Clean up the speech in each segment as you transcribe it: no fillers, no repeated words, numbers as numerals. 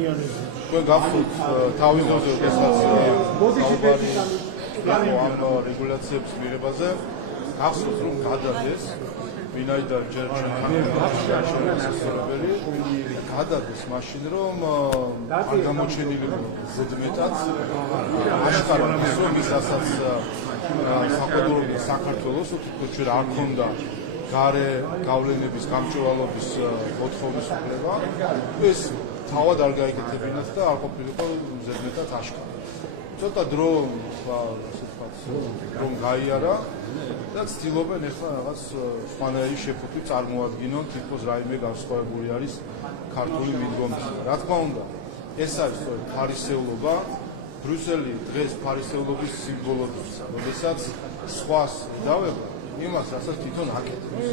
When gafut თავის დროზე როდესაც ამ რეგულაციების მიღებაზე გახსოვს რომ გადადეს ვინაიდან ჯერ შემოგვიყვანილი გადადეს მაშინ რომ არ გამოჩენილიყო ზედმეტად აშკარად რომ ისაც საკუთრებული საქართველოს თვითონ ჩვენ არ ქონდა გარე გავლენების გამჭვირვალობის მოთხოვნის უფლება ეს თავად არ გაიგეთებინათ და არ ყოფილიყო ზედმეტად აშკარა. ცოტა დრო ასე ვთქვათ რომ გაიარა და ცდილობენ ახლა რაღაც სხვანაირი შეფუთვით წარმოადგინონ თითქოს რაიმე განსხვავებული არის ქართული მიდგომის. რა თქმა უნდა, ეს არის სწორედ ფარისეულობა. ბრიუსელი დღეს ფარისეულობის სიმბოლოა, როდესაც სხვას დავება იმას, რასაც თვითონ აკეთებს.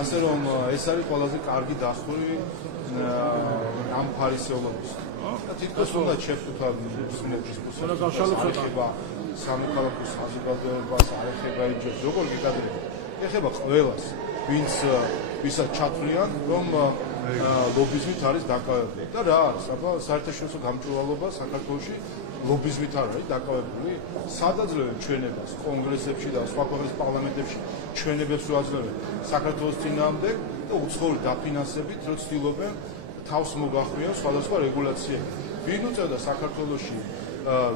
ასე რომ ეს არის ყველაზე კარგი დასტური ამ ფარისეულობის. თითქოს უნდა შეფუთვა მსმენელთვის ეხება სამოქალაქო საზოგადოებას, არ ეხება იჯებს, როგორ გიკადრება. ეხება ყველას, ვისაც ჩათვლიან, რომ ლობიზმით არის დაკავებული. და რა არის, აბა საერთაშორისო გამჭვირვალობა საქართველოში ლობიზმით არ არის დაკავებული. სადაძლევენ ჩვენებას კონგრესებში და სხვა ქვეყნის პარლამენტებში ჩვენებებს რო აძლევენ საქართველოს წინააღმდეგ და უცხოური დაფინანსებით რო ცდილობენ თავს მოგახმიან სხვადასხვა რეგულაციები. ვინ უწევდა საქართველოში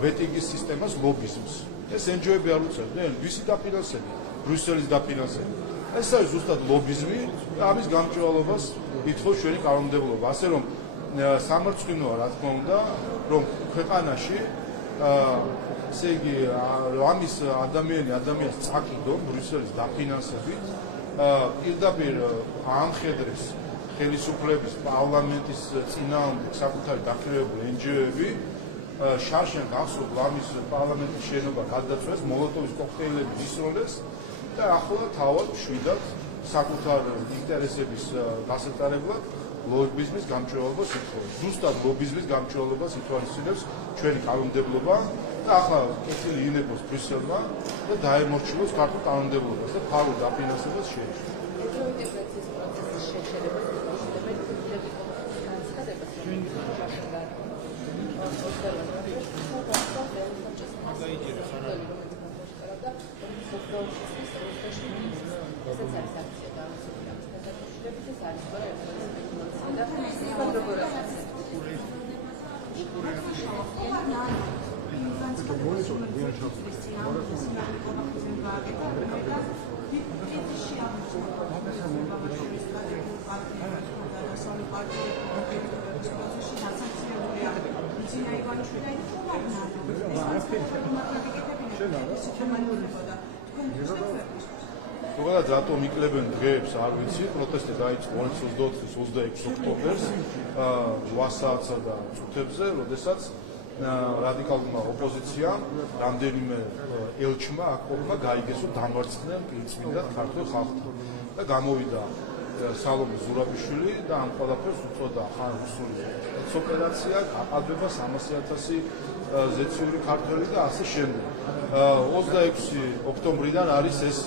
ვეტინგის სისტემას ლობიზმს? ეს NGO-ები არ უწევდნენ, ვისი დაფინანსებით? ბრიუსელის დაფინანსებით. ეს არის ზუსტად ლობიზმი და ამის გამჭვირვალობას ითხოვს ჩვენი კანონმდებლობა. ასე რომ სამარცხვინოა რა თქმა უნდა, რომ ქვეყანაში ესე იგი ამის ადამიანს წაკიდონ ბრიუსელის დაფინანსებით პირდაპირ ამხედრეს ხელისუფლების პარლამენტის წინააღმდეგ საკუთარი დაქირავებული NGO-ები შარშან გახსოვს ამის პარლამენტის შენობა გადაწვეს მოლოტოვის კოქტეილების ისროლეს და ახლა თავად შვიდად საკუთარ ინტერესების გასატარებლად ლობიზმის გამჭვირვალობას ითხოვს. ზუსტად ლობიზმის გამჭვირვალობას ითვალისწინებს ჩვენი კანონმდებლობა და ახლა კეთილი ინებოს ბრიუსელმა და დაემორჩილოს ქართულ კანონმდებლობას და ფარულ დაფინანსებას შეეშვა. Ზოგადად რატომ იკლებენ დღეებს არ ვიცი, პროტესტი დაიწყო 2024-26 ოქტომბერს 8 საათსა და წუთებზე, როდესაც რადიკალურმა ოპოზიციამ რამდენიმე ელჩმა აკპობმა გაიგეს, რომ დამარცხდნენ პირწმინდად ქართულ ხალხთან და გამოვიდა სალომე ზურაბიშვილი და ამ ყველაფერს უწოდა ხანუსული ოპერაცია, გაყალბება 300,000 ზეციური ქართველი და ასე შემდეგ. 26 ოქტომბრიდან არის ეს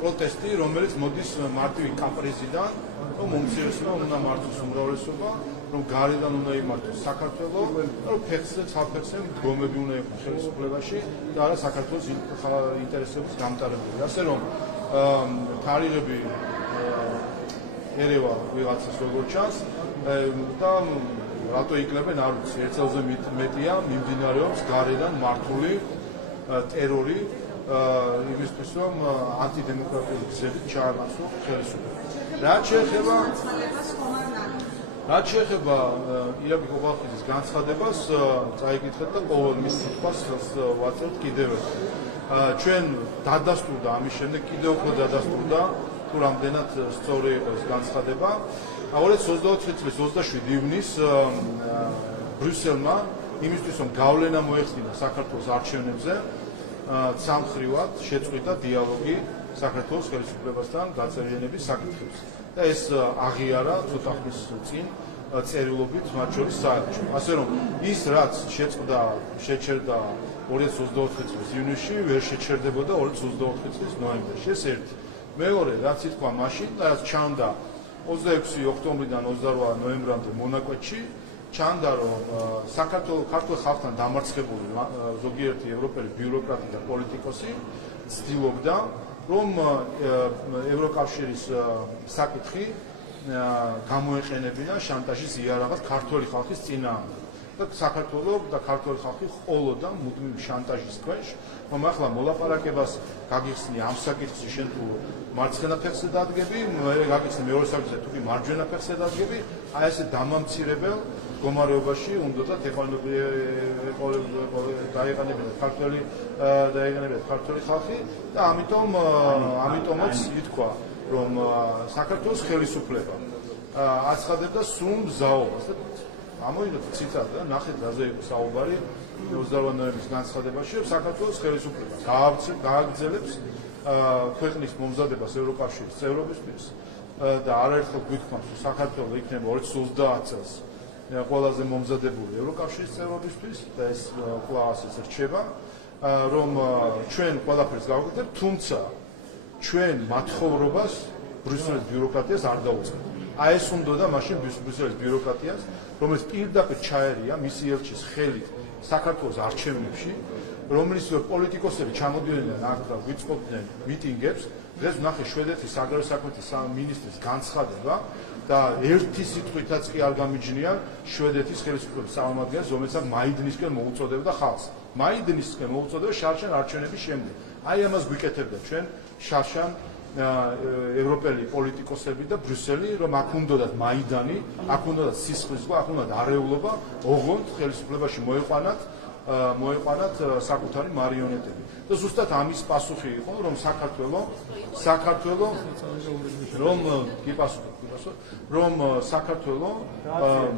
პროტესტი, რომელიც მოდის მარტივი კაპრიზიდან, რომ მომცირესობა უნდა მართოს უმრავლესობა, რომ გარედან უნდა იმართოს საქართველო, რომ ფეხზე ცალფეხზე მდგომები უნდა იყოს ხელისუფლებაში და არა საქართველოს ინტერესების გამტარებელი. ასე რომ თარიღები ერევა ვიღაცას როგორ ჩანს და რატო იკლებენ არ ვიცი, ერთ წელზე მეტია მიმდინარეობს გარედან მართული ტერორი იმისთვის, რომ ანტიდემოკრატიული გზებით ჩაანაცვლო ხელისუფლება. რაც შეეხება ირაკლი ყოყალხიძის განცხადებას, წაიკითხეთ და ყოველ მის სიტყვას ვაწერთ კიდევ ერთხელ. ჩვენ დადასტურდა ამის შემდეგ კიდევ უფრო დადასტურდა თუ რამდენად სწორი იყო ეს განცხადება. 2024 წლის 27 ივნის ბრიუსელმა იმისთვის რომ გავლენა მოეხდინა საქართველოს არჩევნებზე სამხრივად შეწყვიტა დიალოგი საქართველოს ხელისუფლებასთან გაწერიანების საკითხებს და ეს აღიარა ცოტა ხნის წინ წერილობით მათ შორის საელჩო. ასე რომ ის რაც შეჩერდა 2024 წლის ივნისში ვერ შეჩერდებოდა 2024 წლის ნოემბერში. ეს ერთი. მეორე რაც ითქვა მაშინ და რაც ჩანდა 26 ოქტომბრიდან 28 ნოემბრამდე მონაკვეთში ჩანდა რომ საქართველოს ხალხთან დამარცხებული ზოგიერთი ევროპელი ბიუროკრატი და პოლიტიკოსი ცდილობდა რომ ევროკავშირის საკითხი გამოეყენებინა შანტაჟის იარაღად ქართული ხალხის წინააღმდეგ. და საქართველოს და ქართული ხალხი ყოლოდა მუდმივ შანტაჟის ქვეშ, რომ ახლა მოლაპარაკებას გაგიხსნი ამ საკითხში შენ თუ მარცხენა ფეხზე დადგები, გაგიხსნი მეორე საკითხზე თუ კი მარჯვენა ფეხზე დადგები, აი ესე დამამცირებელ მდგომარეობაში უნდათ დაეყენებინათ ქართული ხალხი და ამიტომაც ითქვა რომ საქართველოს ხელისუფლება აცხადებდა სრულ მზაობას და ამოიღეთ ციტატა და ნახეთ რაზე იყო საუბარი 28 ნოემბრის განცხადებაში რომ საქართველოს ხელისუფლება გააგრძელებს ქვეყნის მომზადებას ევროკავშირის წევრობისთვის და არაერთხელ გვიქნავს რომ საქართველოს იქნება 2030 წელს ყველაზე მომზადებული ევროკავშირის წევრობისთვის და ეს კლასს ეს რჩება რომ ჩვენ ყველაფერს გავაკეთებთ თუმცა ჩვენ მათხოვრობას ბრიუსელის ბიუროკრატიას არ დაუწყებთ. აი ეს უნდა მაშინ ბრიუსელის ბიუროკრატიას, რომელიც პირდაპირ ჩაერია მისი ელჩის ხელით საქართველოს არჩევნებში, რომლის პოლიტიკოსები ჩამოდიოდნენ აქ და ვიწყობდნენ მიტინგებს, დღეს ვნახე შვედეთის საგარეო საქმეთა მინისტრის განცხადება და ერთი სიტყვითაც კი არ გამიჯნია შვედეთის ხელისუფლების წარმომადგენელს, რომელსაც მაიდნისკენ მოუწოდებდა ხალხს. მაიდნისკენ მოუწოდებდა შარშან არჩევნების შემდეგ. აი ამას გვიკეთებდა ჩვენ შარშან ევროპელი პოლიტიკოსები და ბრიუსელი, რომ აქ უნდათ მაიდანი, აქ უნდათ სისხლისღვა, აქ უნდათ არეულობა, ოღონდ ხელისუფლებაში მოეყვანათ საკუთარი მარიონეტები. და ზუსტად ამის პასუხი იყო, რომ საქართველოს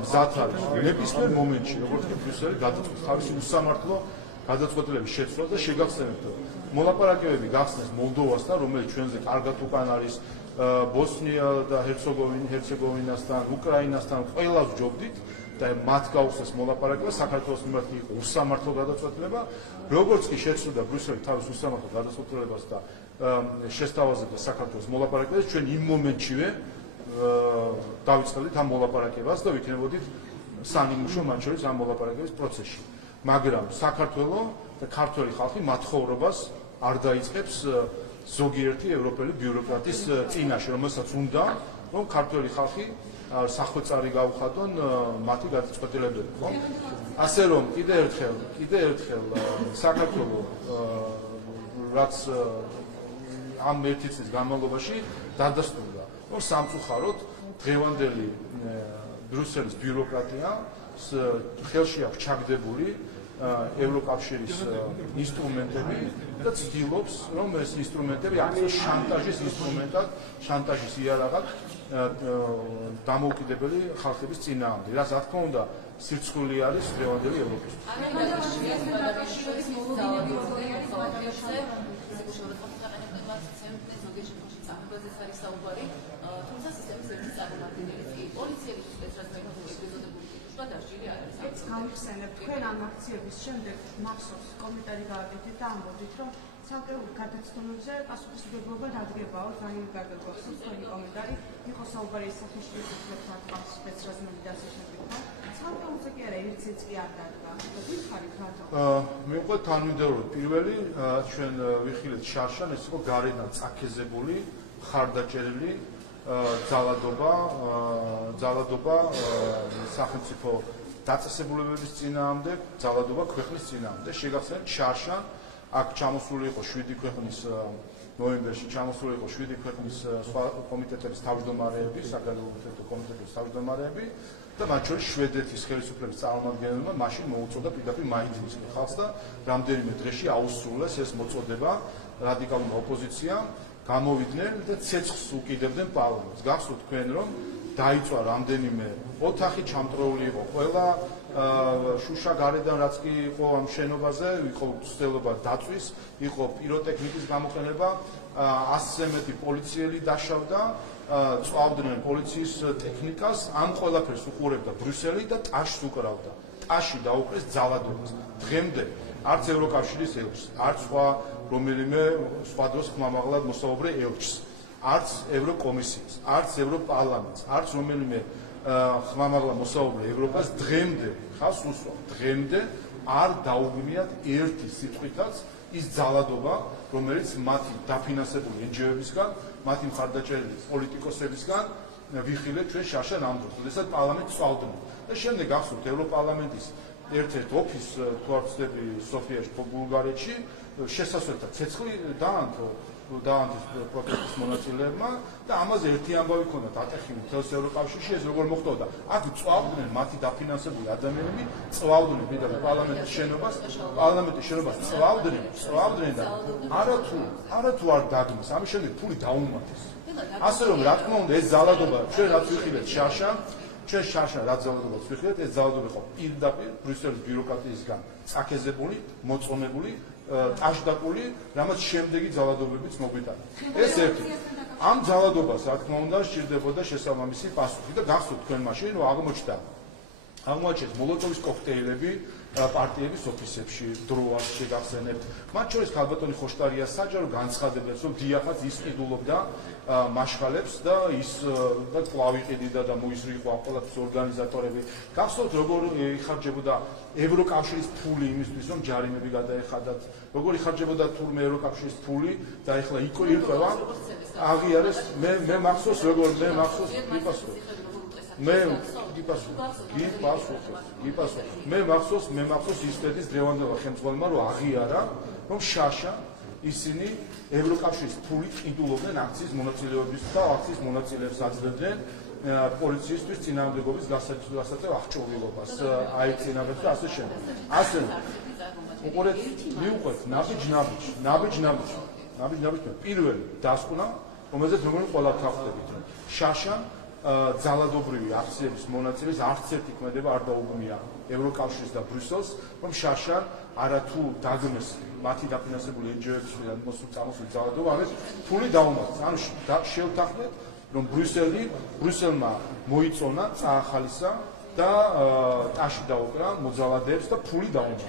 მზად არის ნებისმიერ მომენტში, როგორც კი ბრიუსელი გადაწყვეტს თავისი უსამართლო გადაწყვეტილების შეცვლას და შეგახსენებთ მოლაპარაკებები გახსნეს მოლდოვასთან, რომელიც ჩვენზე კარგად უკან არის ბოსნია და ჰერცეგოვინასთან, უკრაინასთან ყველას ვჯობდით და მათ გაუხსნეს მოლაპარაკება, საქართველოს მიმართ იყო უსამართლო გადაწყვეტილება, როგორც კი შეცვლა ბრიუსელი თავის უსამართლო გადაწყვეტილებას და შესთავაზებდა საქართველოს მოლაპარაკებას, ჩვენ იმ მომენტშივე დავიწყებდით ამ მოლაპარაკებას და ვიქნებოდით სანიმუშო მათ შორის ამ მოლაპარაკების პროცესში. მაგრამ საქართველოს და ქართული ხალხი მათხოვრობას არ დაიწყებს ზოგიერთი ევროპელი ბიუროკრატის წინაშე, რომელსაც უნდა რომ ქართული ხალხი სახვეწარი გაუხადონ მათი გადაწყვეტილებები, ხო? ასე რომ კიდე ერთხელ საქართველოს რაც ამ ერთი წლის განმავლობაში დადასტურდა, რომ სამწუხაროდ დღევანდელი ბრიუსელის ბიუროკრატია ხელში აქვს ჩაგდებული ევროკავშირის ინსტრუმენტები და ცდილობს რომ ეს ინსტრუმენტები აქცეს შანტაჟის ინსტრუმენტად, შანტაჟის იარაღად დამოუკიდებელი ხალხების წინააღმდეგ. რაც რა თქმა უნდა სირცხვილი არის დღევანდელი ევროპის. გამიხსენებთ თქვენ ამ აქციების შემდეგ მახსოვს კომენტარი გააკეთეთ და ამბობთ რომ ცალკეულ გადაცემებზე პასუხისმგებლობა დადგებაო ძალიან გაგებობს თქვენი კომენტარი იყო საუბარი სახელმწიფო სექტორთან სპეცრაზმები და ასე შემდეგ ცალკეულზე კი არა ერთიც კი არ დადგა ვიხარით რატო მიუხედავად თანმიმდევრული პირველი ჩვენ ვიხილეთ შარშან ეს იყო გარედან წაქეზებული ხარდაჭერილი ძალადობა სახელმწიფო დაწესებულებების წინააღმდეგ, ძალადობა ქვეყნის წინააღმდეგ. შეგახსენებთ შარშან აქ ჩამოსული იყო 7 ქვეყნის ნოემბერში ჩამოსული იყო 7 ქვეყნის სხვა კომიტეტების თავმჯდომარეები, საგარეო ურთიერთობათა კომიტეტების თავმჯდომარეები და მათ შორის შვედეთის ხელისუფლების წარმომადგენლებმა მაშინ მოუწოდა პირდაპირ მაიდნისკენ ხალხს და რამდენიმე დღეში აუსრულეს ეს მოწოდება რადიკალურმა ოპოზიციამ, გამოვიდნენ და ცეცხლს უკიდებდნენ პარლამენტს. გახსოვთ თქვენ რომ დაიწვა რამდენიმე ოთახი ჩამტრეული იყო ყველა შუშა გარედან რაც კი იყო ამ შენობაზე იყო ცდილობა დაწვის იყო პიროტექნიკის გამოყენება 100-ზე მეტი პოლიციელი დაშავდა წვავდნენ პოლიციის ტექნიკას ამ ყველაფერს უყურებდა ბრიუსელი და ტაშს უკრავდა ტაში დაუყრეს ძალადობას დღემდე არც ევროკავშირის ელჩს არც სხვა რომელიმე სხვა დროს ხმამაღლად მოსაუბრე ელჩს არც ევროკომისიას, არც ევროპარლამენტს, არც რომელიმე ხმამაღლა მოსაუბრე ევროპას დღემდე ხავს უსვა დღემდე არ დაუგმიათ ერთი სიტყვითაც ის ძალადობა რომელიც მათი დაფინანსებული NGO-ებისგან მათი მხარდაჭერილი პოლიტიკოსებისგან ვიხილეთ ჩვენ შარშან ამ დროს როდესაც პარლამენტს წვავდნენ და შემდეგ გახსოვთ ევროპარლამენტის ერთ-ერთ ოფისს თუ არ ვცდები სოფიაში ბულგარეთში შესასვლელთან ცეცხლი დაანთეს პროტესტის მონაწილეებმა და ამაზე ერთი ამბავი ჰქონდათ ატეხილი მთელს ევროკავშირში ეს როგორ მოხდოდა აქ წვავდნენ მათი დაფინანსებული ადამიანები წვავდნენ პირდაპირ პარლამენტის შენობას წვავდნენ და არათუ არ დაგმეს ამის შემდეგ ფული დაუმატეს ასე რომ რა თქმა უნდა ეს ძალადობა ჩვენ რაც ვიხილეთ შარშან ჩვენ შარშან რაც ძალადობას ვიხილეთ ეს ძალადობა იყო პირდაპირ ბრიუსელის ბიუროკრატიისგან წაქეზებული მოწონებული ტაშდაკული, რამაც შემდეგი ძალადობებიც მოგვიტანა. ეს ერთი. ამ ძალადობას, რა თქმა უნდა, სჭირდებოდა შესაბამისი პასუხი და გახსოვთ თქვენ მაშინ, რომ აღმოაჩენთ მოლოტოვის კოქტეილები პარტიების ოფისებში, დროას შეგახსენებთ. მათ შორის ქალბატონი ხოშტარია საჯარო განცხადებებს, რომ დიახაც ის ყიდულობდა მაშხალებს და ის და კვლავ იყიდიდა და მოისრიყო ამ ყველაფრის ორგანიზატორები. გახსოვთ როგორ იხარჯებოდა ევროკავშირის ფული იმისთვის, რომ ჯარიმები გადაეხადათ, როგორ იხარჯებოდა თურმე ევროკავშირის ფული და ეხლა ირკვევა აღიარეს მე მახსოვს როგორ მე მახსოვს ისპეთის დღევანდელმა ხელმძღვანელმა რომ აღიარა რომ შარშან ისინი ევროკავშირის ფულით ყიდულობდნენ აქციის მონაწილეობის და აქციის მონაწილეებს აძლევდნენ პოლიციისთვის წინააღმდეგობის გასაწევ აღჭურვილობას აეწინებათ და ასე შემდეგ. ასე უყურეთ მიუყვეთ ნაბიჯ პირველი დასკვნა რომელზეც როგორი ყველა თავხდებით რომ შარშან ძალადობრივი აქციების მონაწილეს არც ერთი ქმედება არ დაუგმია ევროკავშირს და ბრიუსელს რომ შარშან არათუ დაგმეს მათი დაფინანსებული NGO-ებისგან წამოსული ძალადობა ამას ფული დაუმატეს. ანუ შევთანხმდეთ რომ ბრიუსელმა მოიწონა წაახალისა და ტაში დაუკრა მოძალადეებს და ფული დაუმატა.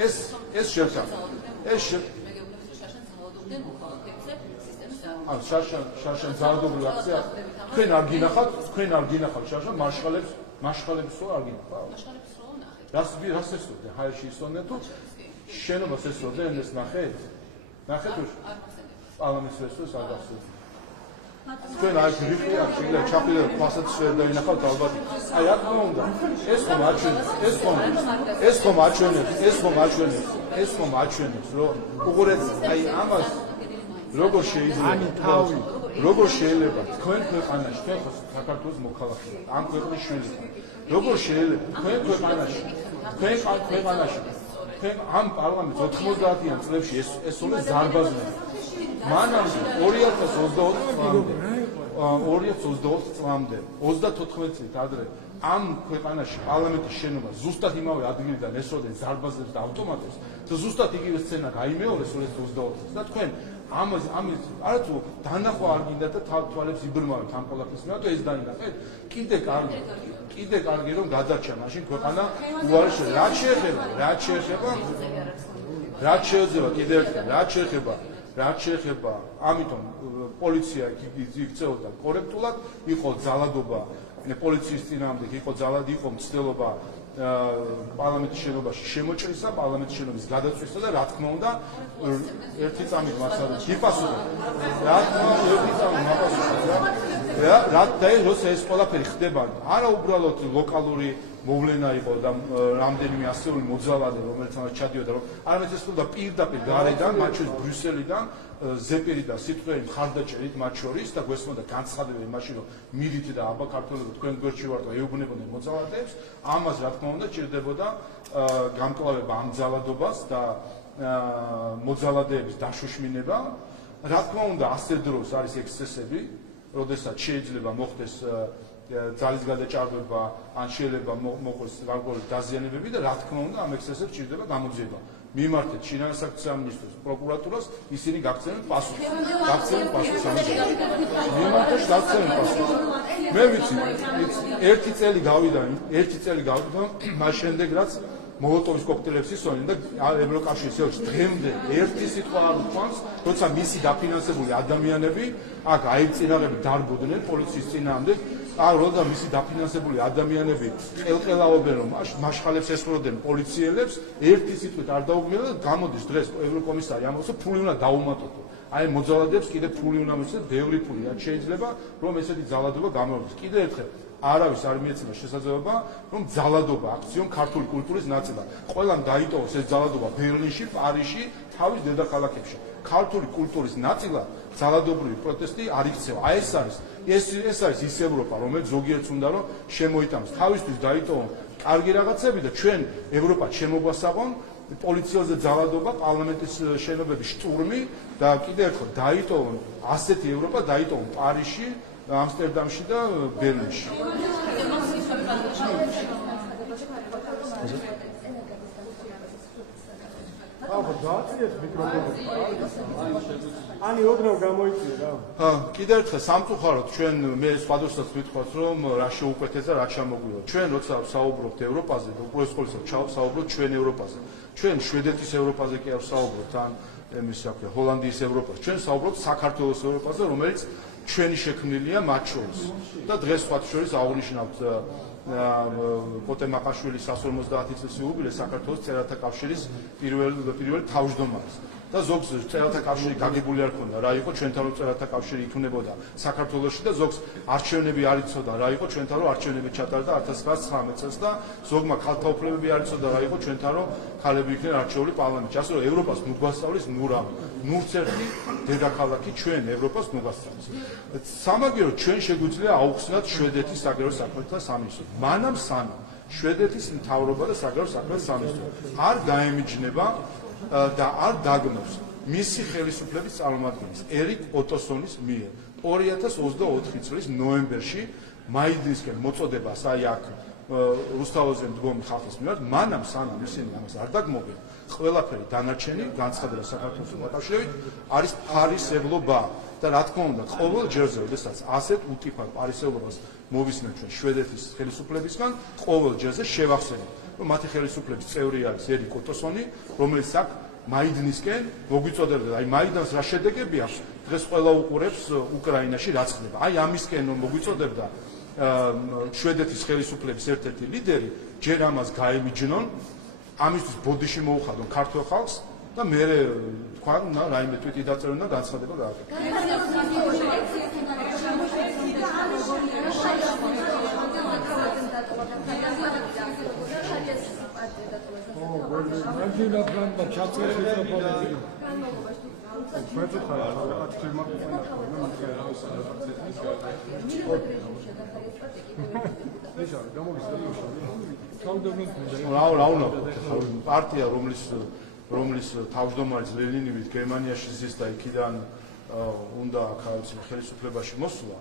ეს შევთანხმდეთ. ან შარშან ძალადობრივი აქცია თქვენ არ გინახავთ შარშან მარშხალებს რო არ გინახავთ რას ესწრებდნენ ჰაერში ისვდნენ თუ შენობას ესწრებდნენ ეს ნახეთ პარლამენტს ესწრებს არ გახსოვთ თქვენ აი გრიფია შეიძლება ჩაფიდე ფასად შეიძლება დაინახავთ ალბათ აი რა თქმა უნდა ეს ხომ აჩვენებს რომ უყურეთ აი ამას როგორ შეიძლება თქვენ ქვეყანაში თქვენ საქართველოს მოქალაქეა ამ ქვეყნის შვილი როგორ შეიძლება თქვენ ქვეყანაში თქვენ ამ პარლამენტს 90-იან წლებში ესწრებდა ზარბაზნები მანამდე 2024 წლამდე 34 წლით ადრე ამ ქვეყანაში პარლამენტის შენობა ზუსტად იმავე ადგილიდან ესწრებდნენ ზარბაზნებს და ავტომატებს და ზუსტად იგივე სცენა გაიმეორეს 2024 და თქვენ ამის არათუ დანახვა არ გინდა და თვალებს იბრმავეთ ამ ყველაფრის მიერ და ეს დაინახეთ კიდე კარგი რომ გადარჩა მაშინ ქვეყანა უარეს რაც შეეხება ამიტომ პოლიცია იქცეოდა კორექტულად იყო ძალადობა პოლიციის წინააღმდეგ იყო მცდელობა პარლამენტის შენობაში შემოჭრისა, პარლამენტის შენობის გადაწვისა და რა თქმა უნდა ერთი წამით მასალა გიპასუხა. და როცა ეს ყველაფერი ხდება, არა უბრალოდ ლოკალური მოვლენა იყო და რამდენიმე ასეული მოძალადე რომელიც ამას ჩადიოდა რომ არამედ ეს უნდა პირდაპირ გარედან მათ შორის ბრიუსელიდან ზეპირი და სიტყვები მხარდაჭერით მათ შორის და გვესმოდა განცხადებები მაშინ რომ მიდით და აბა ქართველები თქვენ გვერდში ვართ და ეუბნებოდნენ მოძალადეებს ამას რა თქმა უნდა ჭირდებოდა გამკლავება ამ ძალადობას და მოძალადეების დაშოშმინება რა თქმა უნდა ასე დროს არის ექსცესები როდესაც შეიძლება მოხდეს ძალის გადაჭარბება ან შეიძლება მოხდეს გარკვეული დაზიანებები და რა თქმა უნდა ამ ექსცესებს ჭირდება გამოძიება მიმართეთ შინაგან საქმეთა სამინისტროს პროკურატურას ისინი გაგცემენ პასუხს მე ვიცი ერთი წელი გავიდა მას შემდეგ რაც მოლოტოვის კოქტეილებს ისვენენ და ევროკავშირის ელჩი დღემდე ერთი სიტყვა არ უთქვამს, როცა მისი დაფინანსებული ადამიანები აქ აიწინაღები დარბოდნენ პოლიციის წინააღმდეგ როდა მისი დაფინანსებული ადამიანები ყელყელაობენ რომ მაშხალებს ესწროდნენ პოლიციელებს, ერთი სიტყვით არ დაუგმირდა და გამოდის დღეს ევროკომისარი ამბობს რომ ფული უნდა დაუმატოთ. აი მოძალადებს კიდე ფული უნდა მისცეს, ბევრი ფული არ შეიძლება რომ ესეთი ძალადობა გამოვიდეს. კიდე ერთხელ არავის არ მიეცემა შესაძლებლობა რომ ძალადობა აქციონ ქართული კულტურის ნაწილად. ყველამ დაიტოვოს ეს ძალადობა ბერლინში, პარიზში, თავის დედაქალაქებში. ქართული კულტურის ნაწილად ძალადობრივი პროტესტი არ იქცევა. აი ეს არის ის ევროპა, რომელიც ზოგიერთს უნდა რომ შემოიტანოს. თავისთვის დაიტოვონ კარგი რაღაცები და ჩვენ ევროპად შემოგვასაყონ პოლიციაზე ძალადობა, პარლამენტის შენობების შტურმი და კიდევ ერთხელ დაიტოვონ ასეთი ევროპა დაიტოვონ პარიზში, ამსტერდამში და ბერლინში. კიდევ ერთხელ სამწუხაროდ ჩვენ მე სხვადასხვას ვიტყვათ რომ რა შეუკვეთეს და რა ჩამოგვივა. ჩვენ როცა ვსაუბრობთ ევროპაზე, უპირველეს ყოვლისა ვსაუბრობთ ჩვენ ევროპაზე. ჩვენ შვედეთის ევროპაზე კი არ ვსაუბრობთ ან εμείς ჰოლანდიის ევროპაზე. ჩვენ ვსაუბრობთ საქართველოს ევროპაზე, რომელიც ჩვენი შექმნილია მათ შორის. და დღეს სხვათა შორის აღვნიშნავთ კოტე მაყაშვილის 150 წლის იუბილეს საქართველოს წერათა კავშირის პირველი თავმჯდომარის. და ზოგს წერათა კავშირი გაგებული არ ქონდა, რა იყო ჩვენთან რომ წერათა კავშირი იქნებოდა საქართველოში და ზოგს არჩევნები არ იცოდა, რა იყო ჩვენთან რომ არჩევნები ჩატარდა 1919 წელს და ზოგმა ქალთა უფლებები არ იცოდა, რა იყო ჩვენთან რომ ქალები იქნენ არჩეული პარლამენტში. ასე რომ ევროპას ნუ გვასწავლის ნურავი. ნურც ერთი დედაქალაქი ჩვენ ევროპას ნუ გვასწავლის. სამაგიეროდ ჩვენ შეგვიძლია აუხსნათ შვედეთის საგარეო საქმეთა სამინისტრო. მანამ სანამ შვედეთის მთავრობა და საგარეო საქმეთა სამინისტრო არ გაემიჯნება და არ დაგნობს მისი ხელისუფლების წარმომადგენლის ერიკ ოტოსონის მიერ 2024 წლის ნოემბერში მაიდნისკენ მოწოდებას აი აქ რუსთაველზე მდგომი ხალხის მიმართ მანამ სანამ ისინი ამას არ დაგმობენ ყველაფერი დანარჩენი განცხადება საქართველოს მოკავშირეებით არის ფარისევლობა და რა თქმა უნდა ყოველ ჯერზე როდესაც ასეთ უტიფად ფარისევლობას მოვისმენთ ჩვენ შვედეთის ხელისუფლებისგან ყოველ ჯერზე შევახსენებთ რომ მათი ხელისუფლების წევრი არის ერიკ ოტოსონი რომელიც აქ მაიდნისკენ მოგვიწოდებდა აი მაიდანს რა შედეგები აქვს დღეს ყველა უყურებს უკრაინაში რა ხდება აი ამისკენ მოგვიწოდებდა შვედეთის ხელისუფლების ერთ-ერთი ლიდერი ჯერ ამას გაემიჯნონ ამისთვის ბოდიში მოუხადონ ქართულ ხალხს და მე თქვა რაიმე ტვიტი დაწერონ და განცხადება გააკეთონ პარტია რომლის თავმჯდომარის ლენინივით გერმანიაში ზის და იქიდან უნდა ხელისუფლებაში მოსვლა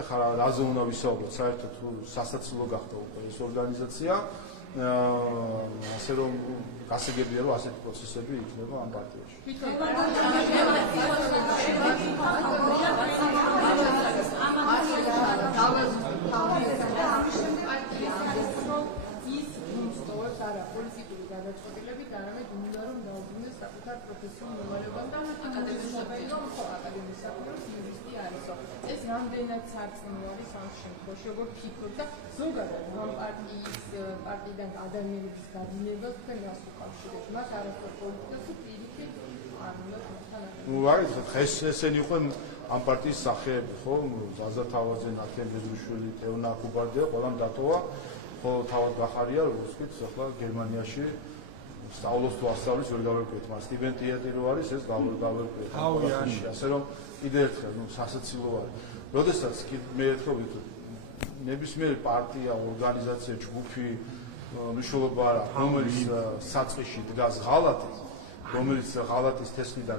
ეხლა რაზე უნდა ვისაუბროთ საერთოდ სასაცილო გახდა უკვე ეს ორგანიზაცია ასე რომ გასაგებია რომ ასეთი პროცესები იქნება ამ პარტიაში არა პოლიტიკური გადაწყვეტილებით არამედ უნდა რომ დაუბრუნდეს საკუთარ პროფესიულ მომავალებამ და აკადემიის საკუთრების იურისტი არისო. ეს რამდენად სარწმუნო არის ამ შემთხვევაში, როგორ ფიქრობთ და ზოგადად ამ პარტიიდან ადამიანების გადინება თქვენ რას უკავშირებთ? მათ არასდროს პოლიტიკას პირიქით არ უნდა თქვენ. ნუ აი ესენი იყვნენ ამ პარტიის სახეები, ხო? ზაზა თავაძე, ნათლია ბედრიშვილი, თეონა კუბარდია, ყველამ დატოვა ხოლო თავად გახარია, როგორც ვთქვით, ახლა გერმანიაში სწავლობს თუ ასწავლის ვერ გავერკვეთ, მას სტიპენდიატი რო არის, ეს გავერკვეთ. თავიანში, ასე რომ კიდე ერთხელ, სასაცილო არის. როდესაც მე ერთხელ ვიტყვი, ნებისმიერი პარტია, ორგანიზაცია, ჯგუფი, მნიშვნელობა არა, რომელიც საწყისში დგას ღალატის, რომელიც ღალატის თესლიდან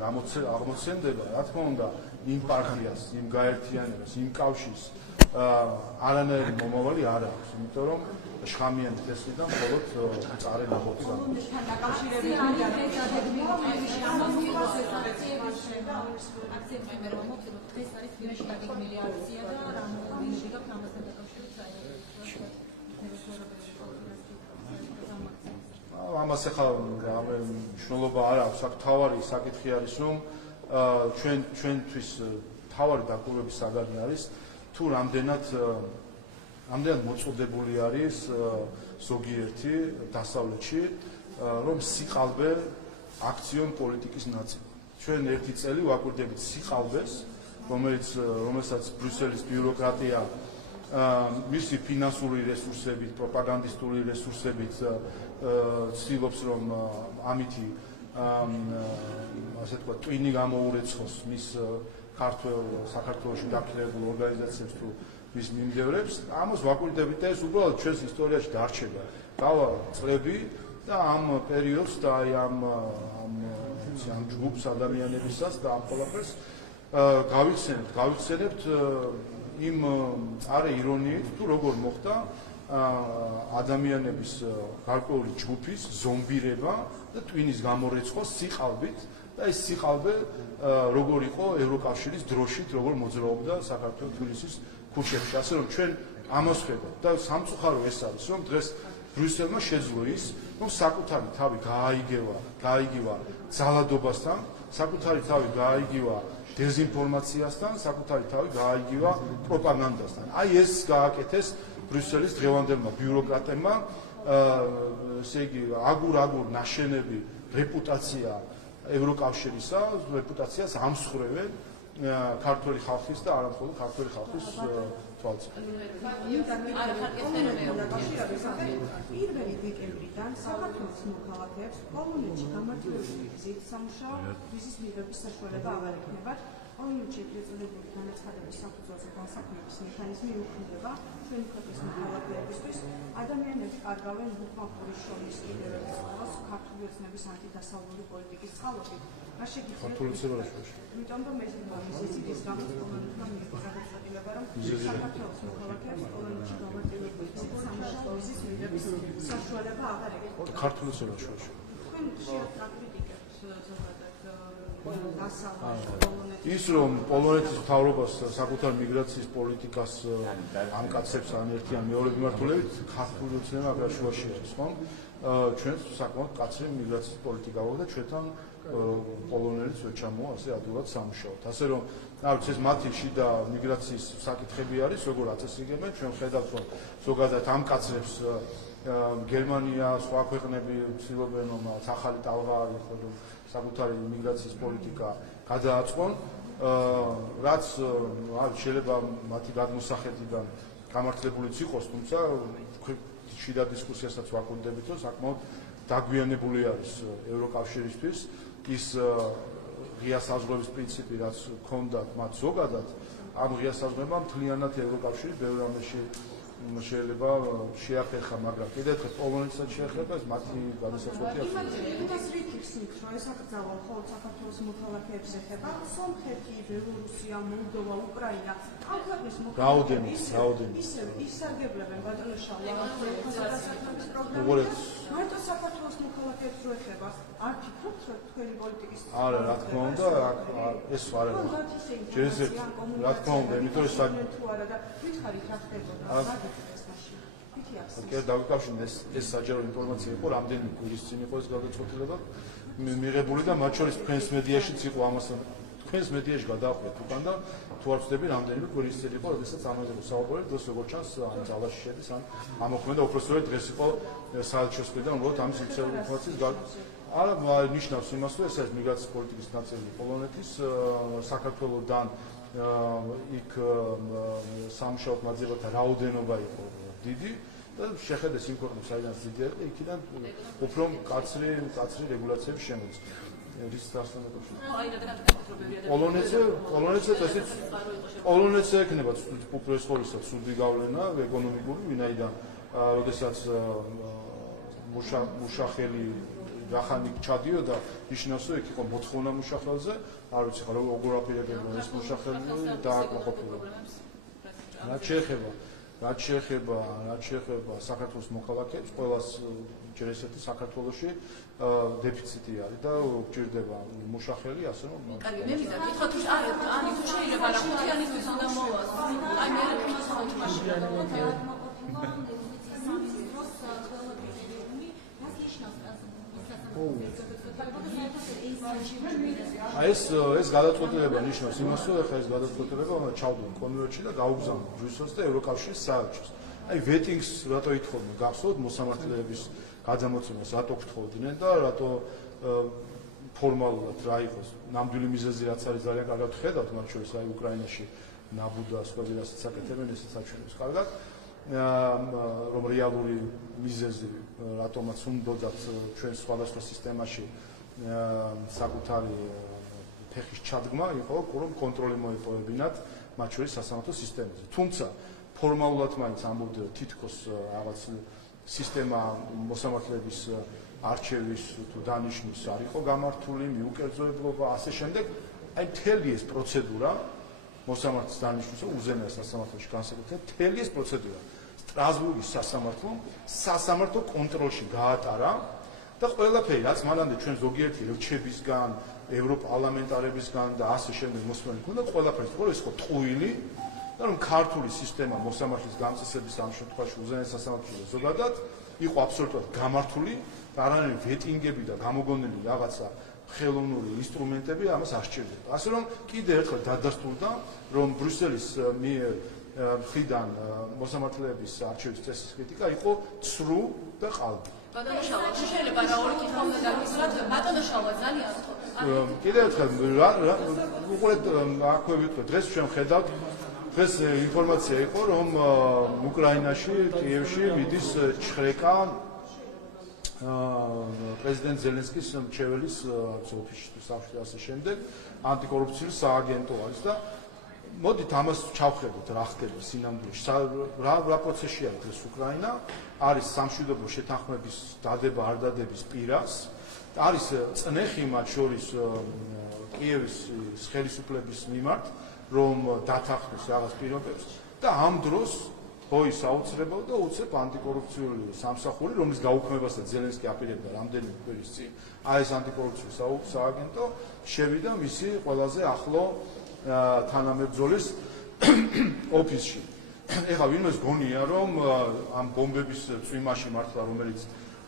აღმოცენდება, რა თქმა უნდა, იმ პარტიას, იმ გაერთიანებას, იმ კავშირს არანაირი მომავალი არ აქვს, იმიტომ რომ შხამიანი თესლიდან მხოლოდ წარე ნაყოფი გამოდის. ამას ახლა მნიშვნელობა არ აქვს, აქ თავარი საკითხი არის, რომ ჩვენთვის თავარი დაკვირვების საგანი არის თუ რამდენად ამდენად მოწოდებული არის ზოგიერთი დასავლეთში, რომ სიყალბე აქციონ პოლიტიკის ნაწილი. ჩვენ ერთი წელი ვაკვირდებით სიყალბეს, რომელსაც ბრიუსელის ბიუროკრატია მისი ფინანსური რესურსებით, პროპაგანდისტული რესურსებით ცდილობს რომ ამითი ასე თქვა ტვინი გამოურეცხოს მის საქართველოში დაქირავებულ ორგანიზაციებს თუ მის მიმდევრებს. ამას ვაკვირდებით და ეს უბრალოდ ჩვენს ისტორიაში დარჩება. გავა წლები და ამ პერიოდს და აი ამ ჯგუფს ადამიანებისაც და ამ ყველაფერს გავიხსენებთ იმ არა ირონიით თუ როგორ მოხდა ადამიანების გარკვეული ჯგუფის ზომბირება და ტვინის გამორეცხვა სიყალბით და ეს სიყალბე როგორ იყო ევროკავშირის დროშით როგორ მოძრაობდა საქართველოს თბილისის ქუჩებში. ასე რომ ჩვენ ამას ხედავთ და სამწუხარო ეს არის რომ დღეს ბრიუსელმა შეძლო ის რომ საკუთარი თავი გააიგივა ძალადობასთან, საკუთარი თავი გააიგივა დეზინფორმაციასთან, საკუთარი თავი გააიგივა პროპაგანდასთან. აი ეს გააკეთეს ბრიუსელის დღევანდელმა ბიუროკრატებმა, ესე იგი აგურ ნაშენები რეპუტაცია ევროკავშირისა, რეპუტაციას ამსხვრევენ ქართული ხალხის და არა მხოლოდ ქართული ხალხის თვალწინ. პირველი დეკემბრიდან საქართველოს მოქალაქეებს პოლონეთში გამარტივებული გზით სამუშაო ვიზის მიღების საშუალება აღარ ექნებათ. პოლონეთში ეგრეთ წოდებული განაცხადების საფუძველზე განსაქმების მექანიზმი უქმდება ჩვენი ქვეყნის მოქალაქეებისთვის. ადამიანები კარგავენ ბუკმაკური შრომის კიდევ ერთ წყაროს ქართული ოცნების ანტიდასავლური პოლიტიკის წყალობით. იმიტომ რომ ეს ის გამოწვევის გადაწყვეტილება რომ საქართველოს მოქალაქეებს პოლონეთში გამარტივებული გზით სამუშაო ვიზის მიღების საშუალება აღარ ექნებათ. ქართული სერვაში. თქვენ ხშირად აკრიტიკებთ ზოგადად ის რომ პოლონეთის მთავრობას საკუთარ მიგრაციის პოლიტიკას ამკაცებს ან ერთი ან მეორე მიმართულებით ქართული ოცნება აღარ შუაში არის, ხო? ჩვენ საკმაოდ მკაცრი მიგრაციის პოლიტიკა გვაქვს და ჩვენთან პოლონელიც ვერ ჩამოვა ასე ადვილად სამუშაოდ. ასე რომ რაც ეს მათი შიდა მიგრაციის საკითხები არის, როგორ აწესრიგებენ, ჩვენ ხედავთ რომ ზოგადად ამკაცრებს გერმანია, სხვა ქვეყნები ცდილობენ რომ ახალი ტალღა არის, რომ საკუთარი მიგრაციის პოლიტიკა გადააწყონ, რაც შეიძლება მათი გადმოსახედიდან გამართლებულიც იყოს, თუმცა შიდა დისკუსიასაც ვაკვირდებით, რომ საკმაოდ დაგვიანებული არის ევროკავშირისთვის ის ღია საზღვრების პრინციპი, რაც ჰქონდათ მათ ზოგადად, ამ ღია საზღვრებამ მთლიანად ევროკავშირი ბევრ რამეში შეიძლება შეახერხა, მაგრამ კიდევ ერთხელ პოლონეთსაც შეეხება ეს მათი გადასაწყვეტია. იმას რითიხსნით, რომ ეს აკრძალვა მხოლოდ საქართველოს მოქალაქეებს ეხება, სომხეთი, ბელორუსია, მოლდოვა, უკრაინა, ამ ქვეყნის მოქალაქეებს ისარგებლებენ ბატონო შალვა დასაქმების პროგრამით. მარტო საქართველოს მოქალაქეებს რო ეხება, არ ფიქრობთ, რომ თქვენი პოლიტიკის არა, რა თქმა უნდა, ეს არ არის. რა თქმა უნდა, იმიტომ რომ თუ არა და ვითხარით რა ხდებოდა. დავიკავშირე ეს საჯარო ინფორმაცია იყო, რამდენი კვირის წინ იყო ეს გადაწყვეტილება მიღებული და მათ შორის თქვენს მედიაშიც იყო ამასთან. თქვენს მედიაში გადაახვიდეთ უკან და თუ არ ვცდები, რამდენიმე კვირის წინ იყო, როდესაც ამაზე ვსაუბრობთ, დღეს როგორც ჩანს, ან ძალაში შედის, ან ამოქმედა უпростоრად დღეს იყო საელჩოს მხრიდან, უბრალოდ ამის ინფორმაციის არა ნიშნავს იმას, რომ ეს არის მიგრაციის პოლიტიკის ნაწილი პოლონეთის, საქართველოსთან იქ სამუშაოდ მაძიებელთა რაოდენობა იყო დიდი და შეხედეს იმ ქვეყნებს, საიდანაც დიდი იყო, იქიდან უფრო მკაცრი რეგულაციები შემოდის. რის დასწრებებში. პოლონეთზე ექნება უპირველესად სუდი გავლენა ეკონომიკური, ვინაიდან როდესაც მუშახელი რახანი ჩადიოდა, ნიშნავს, რომ იქ იყო მოთხოვნა მუშახელზე, არ ვიცი ხა როგორ აპირებდნენ ეს მუშახელი დააკმაყოფილება. რაც შეეხება საქართველოს მოქალაქეებს, ყველას ჯერ ესეთი საქართველოში დეფიციტი არის და გჭირდება მუშახელი, ასე რომ კარგი, მე მინდა გითხოთ, ან თუ შეიძლება რა ხუთიანისთვის უნდა მოვას. აი მე ვიხოთ მაშინ. ეს გადაწყვეტილება ნიშნავს იმას, რომ ახლა ეს გადაწყვეტილება ჩავდო კონვერტში და გაუგზავნო ბრიუსელს და ევროკავშირის საელჩოს. აი ვეტინგს რატო ითხოვდნენ გახსოვთ მოსამართლეების გადამოცემას რატო გთხოვდნენ და რატო ფორმალურად რა იყოს ნამდვილი მიზეზი რაც არის ძალიან კარგად ხედავთ მათ შორის აი უკრაინაში ნაბუდა სხვები რასაც აკეთებენ ესეც აჩვენებს კარგად რომ რეალური მიზეზი რატომაც უნდათ ჩვენ სხვადასხვა სისტემაში საკუთარი ფეხის ჩადგმა იყო რომ კონტროლი მოეპოვებინათ მათ შორის სასამართლო სისტემაზე თუმცა ფორმალურად მაინც ამბობდნენ თითქოს რაღაც სისტემა მოსამართლეების არჩევის თუ დანიშნვის არ იყო გამართული მიუკერძოებლობა ასე შემდეგ აი მთელი ეს პროცედურა მოსამართლის დანიშნვის უზენაეს სასამართლოში განსაკუთრებით მთელი ეს პროცედურა სტრასბურგის სასამართლო კონტროლში გაატარა და ყველაფერი რაც მანამდე ჩვენ ზოგიერთი ელჩებისგან ევროპარლამენტარებისგან და ასე შემდეგ მოსმენილი ქონდა ყველაფერი ეს იყო ტყუილი და რომ ქართული სისტემა მოსამართლის გამწესების ამ შემთხვევაში უზენაეს სასამართლოში ზოგადად იყო აბსოლუტურად გამართული და არანაირი ვეტინგები და გამოგონილი რაღაცა ხელოვნური ინსტრუმენტები ამას არ სჭირდება. ასე რომ კიდევ ერთხელ დადასტურდა რომ ბრიუსელის მხრიდან მოსამართლეების არჩევის წესის კრიტიკა იყო ცრუ და ყალბი. ბატონო შალვა, შეიძლება რა ორი კითხვა უნდა დაგისვათ? ბატონო შალვა, ძალიან კიდევ ერთხელ უყურეთ აქვე ვიტყვი დღეს ჩვენ ხედავთ დღეს ინფორმაცია იყო რომ უკრაინაში კიევში მიდის ჩხრეკა პრეზიდენტ ზელენსკის მრჩეველის ოფისში სამშობლოში ასე შემდეგ ანტიკორუფციის სააგენტო არის და მოდით ამას ჩავხედოთ რა ხდება სინამდვილეში რა პროცესში არის ეს უკრაინა არის სამშვიდობო შეთანხმების დადება არ დადების პირას არის წნეხი მათ შორის კიევის ხელისუფლების მიმართ რომ დათანხმოს რაღაც პირობებს და ამ დროს ბოის აუცილებლად და უცებ ანტიკორუფციული სამსახური რომლის გაუქმებასაც ზელენსკი აპირებდა რამდენიმე კვირის წინ აი ეს ანტიკორუფციის სააგენტო შევიდა მისი ყველაზე ახლო თანამებრძოლის ოფისში ეხლა ვინმეს გონია რომ ამ ბომბების წვიმაში მართლა რომელიც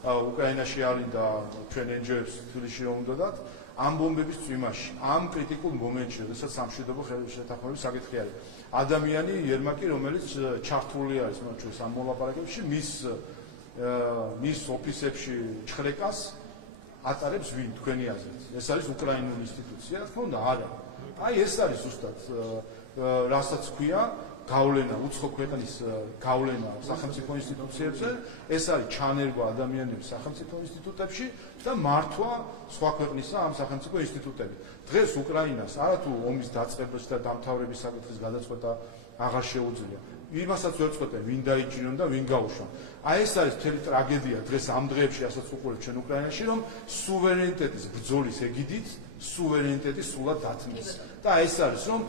უკრაინაში არის და ჩვენ NGO-ებს თბილისში რომ უნდათ ამ ბომბების წვიმაში ამ კრიტიკულ მომენტში როდესაც სამშვიდობო შეთანხმების საკითხი არის ადამიანი იერმაკი რომელიც ჩართული არის მათ შორის ამ მოლაპარაკებებში მის ოფისებში ჩხრეკას ატარებს ვინ თქვენი აზრით ეს არის უკრაინული ინსტიტუცია თქო და არა აი ეს არის ზუსტად რასაც ქვია გავლენა უცხო ქვეყნის გავლენა სახელმწიფო ინსტიტუციებზე ეს არის ჩანერგვა ადამიანების სახელმწიფო ინსტიტუტებში და მართვა სხვა ქვეყნისა ამ სახელმწიფო ინსტიტუტები დღეს უკრაინას არათუ ომის დაწყებას და დამთავრების საკითხის გადაწყვეტა აღარ შეუძლია იმასაც ვერ წყვეტენ ვინ დაიჭირონ და ვინ გაუშვან აი ეს არის მთელი ტრაგედია დღეს ამ დღეებში ასაც უყურებთ ჩვენ უკრაინაში რომ სუვერენიტეტის ბრძოლის ეგიდით სუვერენიტეტი სულად დათმის და ეს არის რომ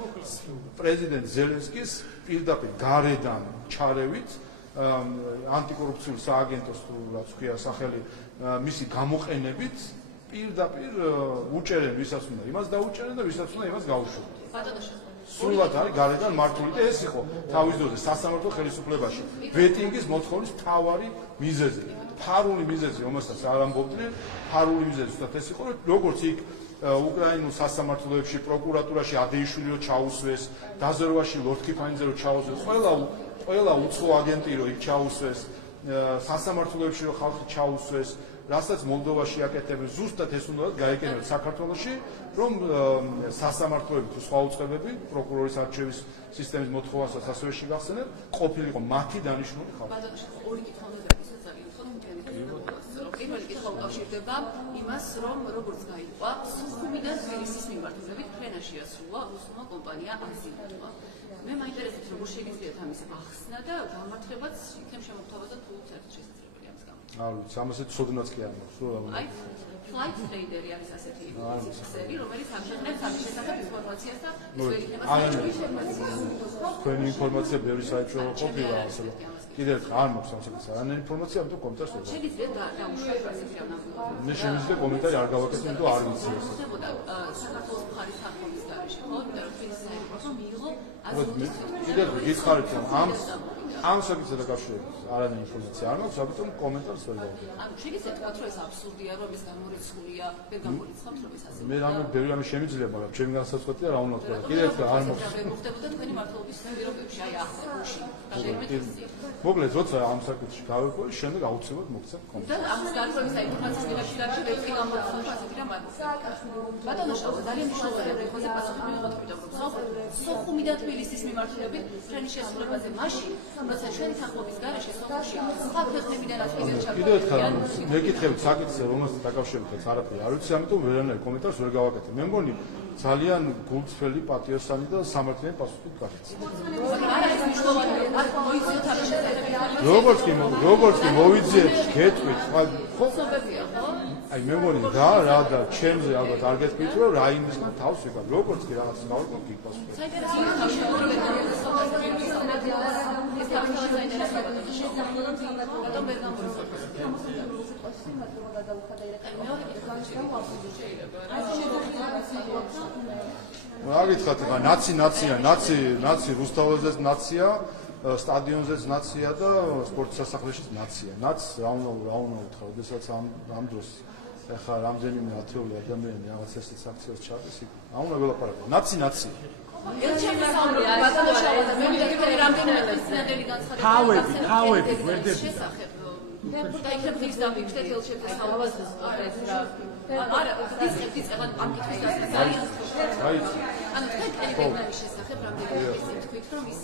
პრეზიდენტ ზელენსკის პირდაპირ გარედან ჩარევით ანტიკორუფციული სააგენტოს თუ რაც ქვია სახელი მისი გამოყენებით პირდაპირ უჭერენ ვისაც უნდა იმას დაუჭერენ და ვისაც უნდა იმას გაუშვენ სულად არის გარედან მართული და ეს იყო თავის დროზე სასამართლო ხელისუფლებაში ვეტინგის მოთხოვნის მთავარი მიზეზი ფარული მიზეზი რომელსაც არ ამბობდნენ ფარული მიზეზი ზუსტად ეს იყო როგორც იქ უკრაინულ სასამართლოებში პროკურატურაში ადეიშვილიო ჩაუსვეს დაზერვაში ლორდ-კიფანიძე რო ჩაუსვეს ყველა უცხო აგენტი რო იქ ჩაუსვეს სასამართლოებში რო ხალხი ჩაუსვეს რასაც მოლდოვაში აკეთებენ ზუსტად ეს უნდა გაეკენებათ საქართველოში რომ სასამართლოები თუ სხვა უწყებები პროკურორის არჩევის სისტემის მოთხოვასაც ასევე შეგახსენებ ყოფილიყო მათი დანიშნული ხალხი ბატონო ორი კითხვა უნდა დაგისვათ ძალიან ხომ პირველი კითხვა უკავშირდება იმას რომ როგორც გაიყვა სუხუმი და თბილისის მიმართულებით ფრენაში ასრულა უსულმა კომპანია აზიმუტმა მე მაინტერესებს როგორ შეგიძლიათ ამის ახსნა და გამართლებაც იქნებ შემოგთავაზოთ თუ საერთოდ შესაძლებელია ამის გამო არ ვიცი ამასაც ცოდნაც კი არ მაქვს აი ფლაით ტრეიდერი არის ასეთი სერი რომელიც ამჟღავნებს ამის შესახებ ინფორმაციას და ეს ვერ იქნება საერთო ინფორმაცია თქვენი ინფორმაცია ბევრი საერთო ყოფილა ასე კიდევ არ მაქვს ამ საკითხზე არანაირი ინფორმაცია ამიტომ კომენტარს ვერ შეგიძლიათ დაუშვათ ასეთი რამე მე შემიძლია კომენტარი არ გავაკეთო იმიტომ არ ვიცი ეს ხდებოდა საქართველოს მხარის თანხმობის გარეშე ხო იმიტომ რომ ფინანსური პროფილი მიიღო აზიმუტის კიდევ გითხარით ამ ამ საკითხთან დაკავშირებით არანაირი ინფორმაცია არ მაქვს, ამიტომ კომენტარს ვერ გავაკეთებ. ანუ შეგიძლიათ თქვა, რომ ეს აბსურდია, რომ ეს გამორიცხულია, ვერ გამორიცხავს, რომ ეს ასე. მე რამე ბევრი რამე შემიძლია, მაგრამ ჩემი განსაცდელია რა უნდა თქვა. კიდევ ერთხელ არ მაქვს. მოხდებოდა თქვენი მართლობის პირობებში, აი ახლა გუში. მოკლედ, როცა ამ საკითხში გავეყო, შემდეგ აუცილებლად მოგცემ კომენტარს. და ამის გარკვევის ინფორმაციის მიღებაში ვერტი გამორიცხავს ასეთი რამ არის. ბატონო შალვა, ძალიან მნიშვნელოვანია ხოზე პასუხი მივიღოთ, იმიტომ რომ სოხუმი და თბილისის მიმართულებით ჩვენი შესრულებაზე მაშინ, როცა ჩვენი თანხმობის გარეშე სოხუმში სხვა ქვეყნებიდან აქტივად კიდევ ერთხელ მეკითხებით საკითხზე, რომელსაც დაკავშირებით არაფერი არ ვიცი, ამიტომ ვერანაირ კომენტარს ვერ გავაკეთებ. მე მგონი ძალიან გულწრფელი, პატიოსანი და სამართლიანი პასუხი გაგაცნო. არა ეს მნიშვნელოვანია, აქ მოიძიოთ ამ შეხედებით. როგორც კი მოვიძიეთ, გეტყვით, ხო? სოფებია, ხო? აი მე მგონი რა და ჩემზე ალბათ არ გეტყვით, რომ რა იმისგან თავს ვიყავ. როგორც კი რაღაც გავაკეთე, გიპასუხე. საინტერესო შემოგვიდგება ეს რა გითხათ ხა ნაცი რუსთაველზეც ნაცია, სტადიონზეც ნაცია და სპორტის სასახლეშიც ნაცია. ნაც რა უნდა უთხრა, როდესაც ამ დროს ახლა რამდენიმე ათეული ადამიანი რაღაც ესეთ აქციას ჩადის, რა უნდა ველაპარაკო. ნაცია. ელჩემი საუბრობ ბატონო შალვა და მე მითხრა რამდენიმე სინამდვილე განცხადება თავები ვერდები და იქნებ ის დამიქრეთ ელჩემი საუბრობს ეს რა არა ის ახლა ამ კითხვის დასაწყისად ძალიან რაიცი ანუ თქვენ კრიტერიუმების შესახებ რამდენიმე ისე თქვით რომ ის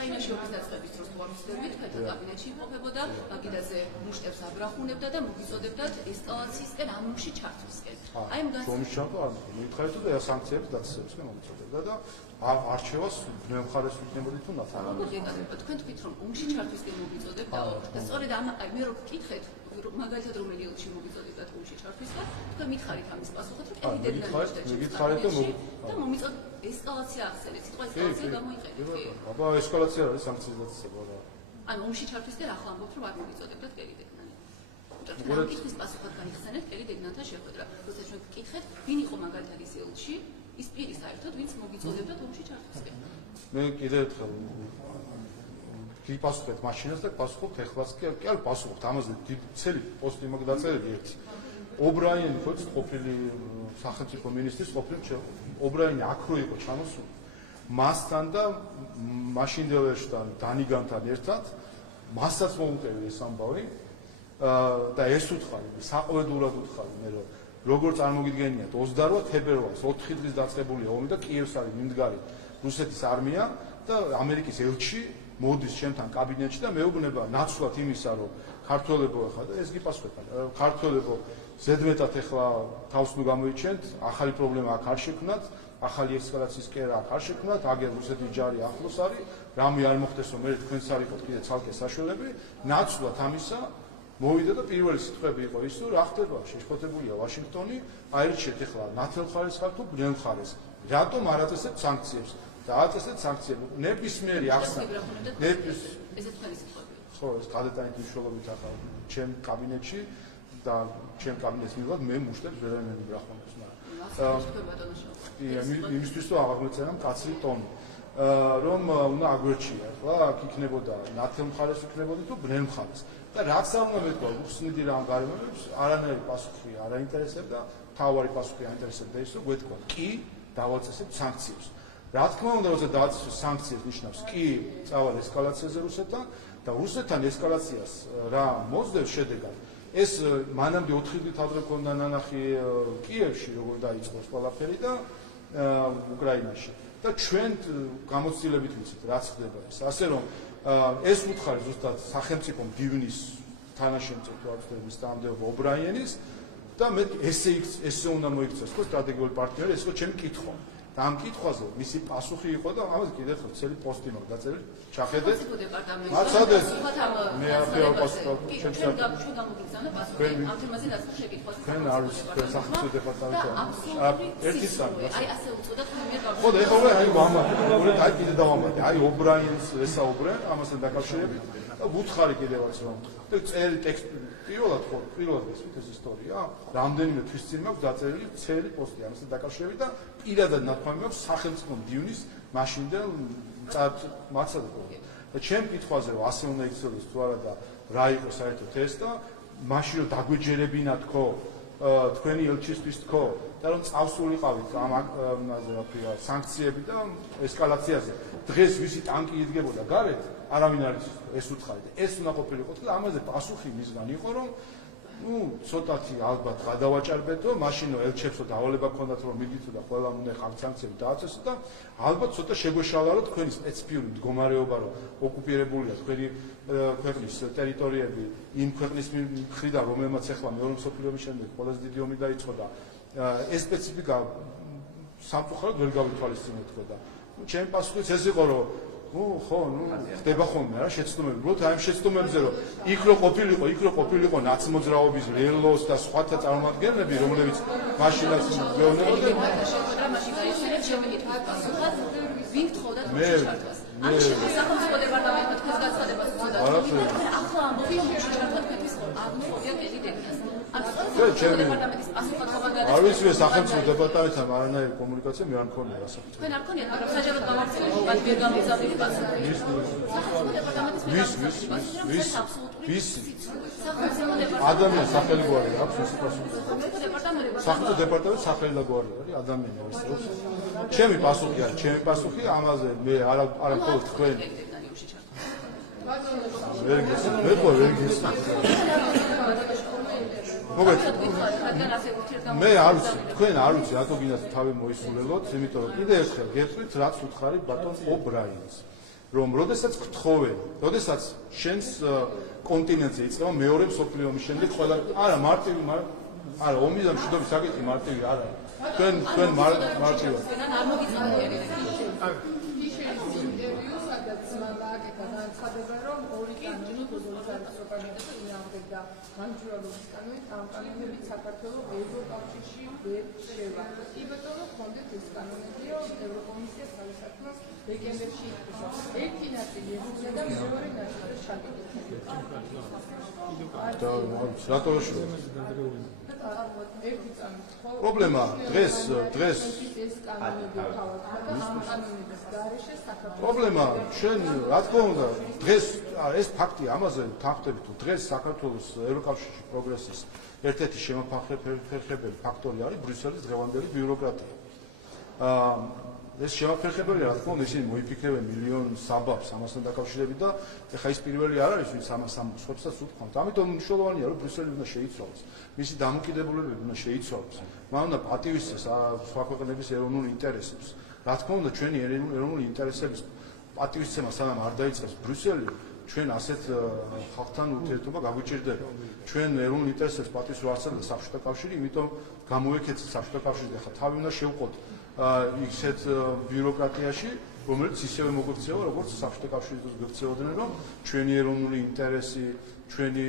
უკრაინაში ომის დაწყების დროს ვამსდებით, თქვენთან კაბინეტში იმყოფებოდა, მაგიდაზე მუშტებს აბრახუნებდა და მოგიწოდებდათ ესკალაციისკენ ამ ომში ჩართვისკენ. აი ამ ომის ჩართვა არ მითხარით და საანქციების დაწესებისკენ მოგიწოდებდა და არჩევას მემხარეს ვიქნებოდი თუ მათ არ. თქვენ თქვით რომ ომში ჩართვისკენ მოგიწოდებდაო და სწორედ ამ აი მე რო გკითხეთ მაგალითად რომელი ელჩი მოგიწოდებდათ ომში ჩართვისკენ, თქვენ მითხარით ამის პასუხად რომ მიგითხარით და მომიწოდ ესკალაცია ახსენეთ, სიტყვა ესკალაცია გამოიყენეთ. აბა ესკალაცია არის სანქციის დაწესება რა. ანუ ომში ჩართვისკენ ახლა ამბობთ რომ არ მოგიწოდებდათ კელი დეგნანი. ამ კითხვის პასუხად გაიხსენეთ კელი დეგნანთან შეხვედრა. როცა ჩვენ გკითხეთ, ვინ იყო მაგალითად ის ელჩი, ის პირი საერთოდ ვინც მოგიწოდებდათ ომში ჩართვისკენ. მე კიდევ ერთხელ გიპასუხეთ მაშინას და პასუხობთ ეხლაც კი არ პასუხობთ ამაზე ცელი პოსტი მაგ დაწერილი ერთი. ობრაიანი ხო ის ყოფილი სახელმწიფო მინისტრის ყოფილი ობრაიანი აქ რო იყო ჩამოსული მასთან და მაშინდელერშთან დანიგანთან ერთად მასაც მოუწევი ეს ამბავი და ეს უთხარი საყოველთაოდ უთხარი მე რომ როგორ წარმოგიდგენიათ 28 თებერვალს 4 დღის დაწყებული ომი და კიევს არის მიმდგარი რუსეთის არმია და ამერიკის ელჩი მოდის ჩემთან კაბინეტში და მეუბნება ნაცვლად იმისა რომ ქართველებო ახლა და ეს გიპასუხეთ ქართველებო ზედმეტად ახლა თავს ნუ გამოიჩენთ ახალი პრობლემა აქ არ შექმნათ ახალი ესკალაციის კერა აქ არ შექმნათ აგერ რუსეთის ჯარი ახლოს არის რამე არ მოხდეს რომ მე თქვენს არ იყოთ კიდე ცალკე საშუალები ნაცვლად ამისა მოვიდა და პირველი სიტყვები იყო ის რომ რა ხდება შეშფოთებულია ვაშინგტონი აირჩიეთ ახლა ნათელ მხარეს ხარ თუ ბნელ მხარეს რატომ არ აწესებთ სანქციებს დააწესეთ სანქციები ნებისმიერი ახსნა ნების ესეც თქვენი სიტყვები ხო ეს კადეტანის მნიშვნელობით ახლა ჩემ კაბინეტში და ჩემ კაბინეტს მივიღოთ მე მუშტებს ვერანაირ მიგრახონებს იმისთვის რომ აღგვეწერა მკაცრი ტონი რომ უნდა აგვერჩია ახლა აქ იქნებოდა ნათელ მხარეს იქნებოდა თუ ბნელ მხარეს და რაც არ უნდა მეთქვა უხსნიდი რამ გარემოებს არანაირი პასუხი არ აინტერესებდა თავარი პასუხი აინტერესებდა ის რომ გვეთქვა კი დავაწესებთ სანქციებს რა თქმა უნდა როცა დააწესოს სანქციებს ნიშნავს კი წავალ ესკალაციაზე რუსეთთან და რუსეთთან ესკალაციას რა მოძდევს შედეგად ეს მანამდე 4 დღით ადრე ქონდა ნანახი კიევში როგორ დაიწყო ყველაფერი და უკრაინაში და ჩვენ გამოცდილებით ვიცით რაც ხდება ეს ასე რომ ეს უთხარი ზუსტად სახელმწიფო მდივნის თანაშემწე თვალწინების დამდებობა ობრაიანის და მე ესე უნდა მოიქცეს ხო სტრატეგიული პარტნიორი ეს ხო ჩემი კითხვა და ამ კითხვაზე მისი პასუხი იყო და ამაზე კიდევ ერთხელ ცელი პოსტი მაქვს დაწერილი ჩახედეთ მაცადეთ მე აფეო პასუხი ჩვენ გამოგიგზავნა პასუხი ამ თემაზე დაწყო შეკითხვას ჩვენ არ ვიცით სახელმწიფო დეპარტამენტი ერთი სამი აი ასე უწოდოთ მე ხო და ეხლა აი მამა უბრალოდ აი კიდე დავამატე აი ობრაინს ესაუბრე ამასთან დაკავშირებით და უთხარი კიდევაც რომ და წელი ტექსტი პირველად ეს ისტორია რამდენიმე თვის წინ მაქვს დაწერილი ცელი პოსტი ამასთან დაკავშირებით და პირადად ნათქვამი მაქვს სახელმწიფო მდივნის მაშინდელ მაცადე და ჩემ კითხვაზე რომ ასე უნდა იქცეოდეს თუ არა და რა იყო საერთოდ ეს და მაშინ რომ დაგვეჯერებინა თქო თქვენი ელჩისთვის თქო და რომ წავსულიყავით ამ ამაზე რა ქვია სანქციები და ესკალაციაზე დღეს ვისი ტანკი იდგებოდა გარეთ არავინ არის ეს უცხარი და ეს უნდა ყოფილიყო და ამაზე პასუხი მისგან იყო რომ ცოტათი ალბათ გადავაჭარბეთ რომ მაშინ ელჩებსო დავალება ქონდათ რომ მიდითო და ყველა უნდა ხარ სანქციები დააწესო და ალბათ ცოტა შეგვეშალა რომ თქვენი სპეციფიური მდგომარეობა რომ ოკუპირებულია თქვენი ქვეყნის ტერიტორიები იმ ქვეყნის მხრიდან რომელმაც ახლა მეორე მსოფლიო ომის შემდეგ ყველაზე დიდი ომი დაიწყო და ეს სპეციფიკა სამწუხაროდ ვერ გავითვალისწინეთ თქო და ჩემი პასუხიც ეს იყო რომ ხო, ხდება ხოლმე რა შეცდომები. უბრალოდ აი ამ შეცდომებზე რომ იქ რო ყოფილიყო ნაცმოძრაობის რელოს და სხვათა წარმომადგენლები, რომლებიც მაშინაც მეუბნებოდნენ, მაშინ გაიხსენეთ შემეკითხვის პასუხად, ვინ გთხოვდა ჩართვას. ანუ სახელმწიფო დეპარტამენტმა თქვენს განცხადებას უწოდა. ახლა ამბობი რომ ჩართვა თქვენთვის არ მოხდა პრეზიდენტს. დეპარტამენტის პასუხად ხომ გადაწყდა. არ ვიცი სახელმწიფო დეპარტამენტთან არანაირი კომუნიკაცია მე არ მქონია ასე. თქვენ არ გქონიათ, მაგრამ საჯაროდ გამართლებული მათ ვერ გამიზავდით პასუხი. სახელმწიფო დეპარტამენტის ადამიანს სახელი გვარი აქვს ეს პასუხი. სახელმწიფო დეპარტამენტის სახელი და გვარი არის ადამიანი არის. ჩემი პასუხი ამაზე მე არა მხოლოდ თქვენ მე არ ვიცი, თქვენ არ ვიცი, რატო გინდათ თავი მოისურველოთ, იმიტომ რომ კიდე ერთხელ გეტყვით, რაც უთხარი ბატონ ობრაინს, რომ როდესაც გთხოვენ, როდესაც შენს კონტინენტზე იწყება მეორე მსოფლიო ომის შემდეგ ყველა არა მარტივი არა ომის და მშვიდობის საკითხი მარტივი არა. თქვენ მარტივი არ მოგიწევთ განცხადება რომ ორი კანონი გულმოძარცო პარლამენტში ინახებდა განჯურალობის კანონით ამ კანონებით საქართველოს ევროკავშირში ვერ შევა. კი ბატონო, ხონდეთ ეს კანონებია ევროკომისიას თავისუფლებას დეკემბერში იხდიდა. ერთი ნაწილი ეხება და მეორე ნაწილი ჩაგდია. რატო პრობლემა დღეს პრობლემა ჩვენ რა თქმა უნდა დღეს ეს ფაქტი ამაზე თანხმდებით თუ დღეს საქართველოს ევროკავშირში პროგრესის ერთ-ერთი შემოფერხებელი ფაქტორი არის ბრიუსელის დღევანდელი ბიუროკრატია. ეს შემოფერხებელი რა თქმა უნდა ისინი მოიფიქრებენ მილიონ საბაბს ამასთან დაკავშირებით და ეხა ის პირველი არ არის ვინც ამას ამბობს უთქვამთ. ამიტომ მნიშვნელოვანია რომ ბრიუსელი უნდა შეიცვალოს. მისი დამოკიდებულებები უნდა შეიცვალოს. მან უნდა პატივისცეს სხვა ქვეყნების ეროვნულ ინტერესებს. რა თქმა უნდა ჩვენი ეროვნული ინტერესების პატივისცემა სანამ არ დაიწყებს ბრიუსელი ჩვენ ასეთ ხალხთან ურთიერთობა გაგვიჭირდება. ჩვენ ეროვნულ ინტერესებს პატივს არ აძლევს საბჭოთა კავშირი, იმიტომ გამოიქეცეთ საბჭოთა კავშირი და ხა თავი უნდა შევყოთ ისეთ ბიუროკრატიაში, რომელიც ისევე მოგვექცევა, როგორც საბჭოთა კავშირის დროს გვექცეოდნენ, რომ ჩვენი ეროვნული ინტერესი, ჩვენი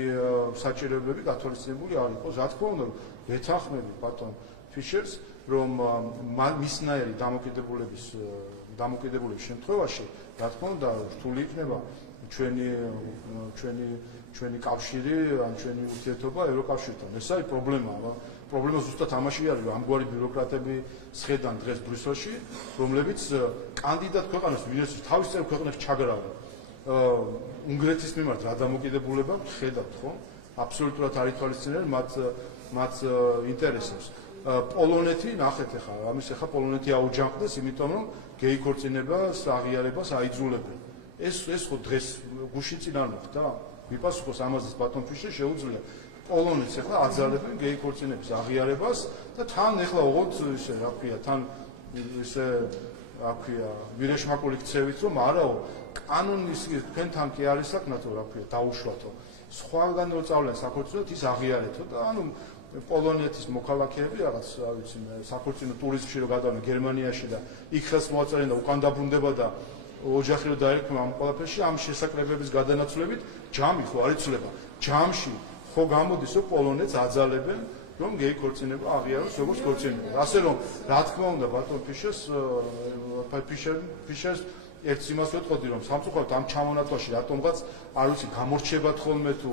საჭიროებები გათვალისწინებული არ იყოს. რა თქმა უნდა, ვეთანხმები ბატონ ფიშერს, რომ მისნაირი დამოკიდებულების შემთხვევაში, რა თქმა უნდა, რთული იქნება ჩვენი კავშირი, ან ჩვენი ურთიერთობა ევროკავშირთან. ეს არის პრობლემა. პრობლემა ზუსტად ამაში არის, რომ ამგვარი ბიუროკრატები სხედან დღეს ბრიუსელში, რომლებიც კანდიდატ ქვეყანას ვინაიდან თავის წევრ ქვეყნებს ჩაგრავენ. უნგრეთის მიმართ რა დამოკიდებულება ხედავთ, ხო? აბსოლუტურად არ ითვალისწინებენ მათ ინტერესებს. პოლონეთი ნახეთ ახლა, ამის ახლა პოლონეთი აუჯანყდეს, იმიტომ რომ გეი ქორწინებას, აღიარებას აიძულებენ. ეს ხო დღეს გუშინ წინ არ მოხდა? მიპასუხოს ამაზეც ბატონ ფიშერ შეუძლია. პოლონეთს ახლა აძალებენ გეი ქორწინების აღიარებას და თან ახლა ოღონდ ისე რა ქვია, თან ისე რა ქვია, ვირეშმაკული ქცევით რომ არაო, კანონის თქვენთან კი არის საკნათო რა ქვია, დაუშვათო. სხვაგან რო წავლენ საქორწინოთ ის აღიარეთო და ანუ პოლონეთის მოქალაქეები რაღაც რა ვიცი საქორწინო ტურიზმში რო გადავდნენ გერმანიაში და იქ ხელს მოაწერენ და უკან დაბრუნდება და ოჯახი რო დაერქვა ამ ყველაფერში ამ შესაკრებების გადანაცვლებით ჯამი ხო არ იცვლება ჯამში ხო გამოდის რომ პოლონეთს აძალებენ რომ გეი ქორწინება აღიაროს როგორც ქორწინება ასე რომ რა თქმა უნდა ბატონ ფიშერს ერთს იმას ვეთყოდი რომ სამწუხაროდ ამ ჩამონათვალში რატომღაც არ ვიცი გამორჩებათ ხოლმე თუ